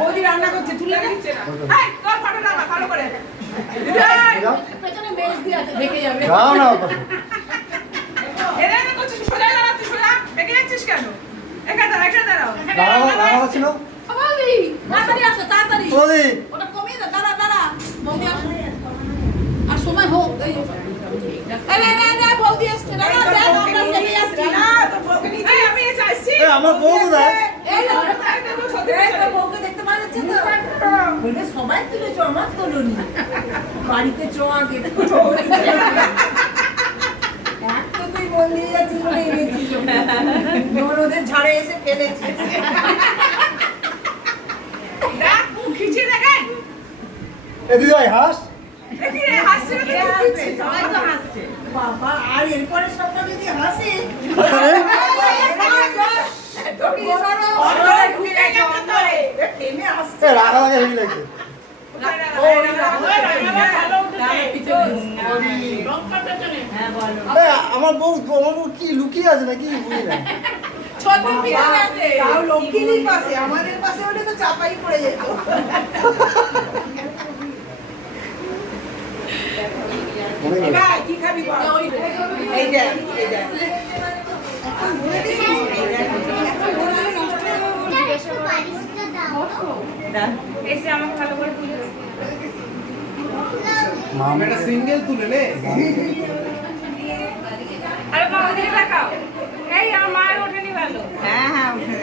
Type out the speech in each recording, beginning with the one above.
বৌদি রান্না করছে তুলে দিচ্ছে না তোর ফটো না ভালো করে পেছনে মেজ দিয়ে আছে দেখে যাবে যাও না এরা না করছিস সোজা দাঁড়া তুই সোজা দেখে যাচ্ছিস কেন এখানে দাঁড়াও দাঁড়াও ছিল বৌদি তাড়াতাড়ি আসো তাড়াতাড়ি বৌদি ওটা কমিয়ে দাঁড়া বৌদি আসো আর সময় হোক এই না বৌদি আসছে না আমরা দেখে যাচ্ছি না তো বউকে নিয়ে আমি এসে আসছি আমার বউ কোথায় এই বউকে দেখতে পাওয়া যাচ্ছে তো বলে সবাই তুলেছো আমার তোলনি বাড়িতে চো আগে এক তো তুই বললি যাচ্ছিস বলে এনেছিস ওদের ঝাড়ে এসে ফেলেছিস দেখ খিচে দেখাই এ দিদি ভাই হাস বাবা আর এরপরে সবটা যদি হাসে রাগা লাগে হেভি লাগছে আমার বউ কি লুকিয়ে আছে নাকি বুঝি না লক্ষ্মীর পাশে আমাদের পাশে হলে তো চাপাই পড়ে যেত কি খাবি এই যে আমাকে ভালো করে তুলে মামা সিঙ্গেল তুলে নে আরে মা ওদিকে তাকাও এই আমার মায়ের ওঠেনি ভালো হ্যাঁ উঠে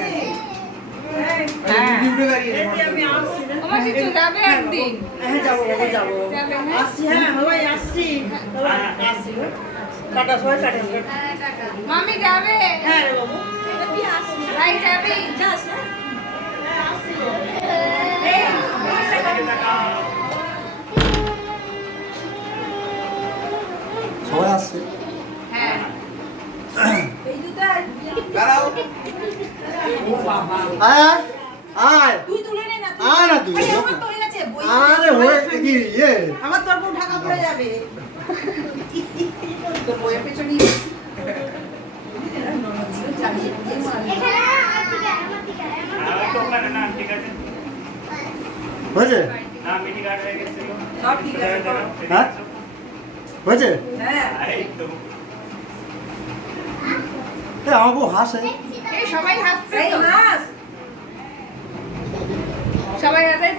ডিউটি দাঁড়িয়ে আমি আসছি আমার কিছু যাবে একদিন হ্যাঁ যাবো আসছি হ্যাঁ ভাই আসছি কাটা সবাই কাটে মামি যাবে হ্যাঁ রে বাবু তুই আসবি ভাই যাবে যাস না সবাই আসছে হ্যাঁ এই দুটা দাঁড়াও আয় আয় তুই তুলে নে না আয় না তুই আমার তো হয়ে গেছে বই আরে হয়ে কি ইয়ে আমার তোর বউ ঢাকা পড়ে যাবে তোর বইয়ের পেছনে হয়েছে সব ঠিক আছে হ্যাঁ হয়েছে হ্যাঁ আমার বউ হাসে এই সবাই হাসছে তো হাস সবাই হাসে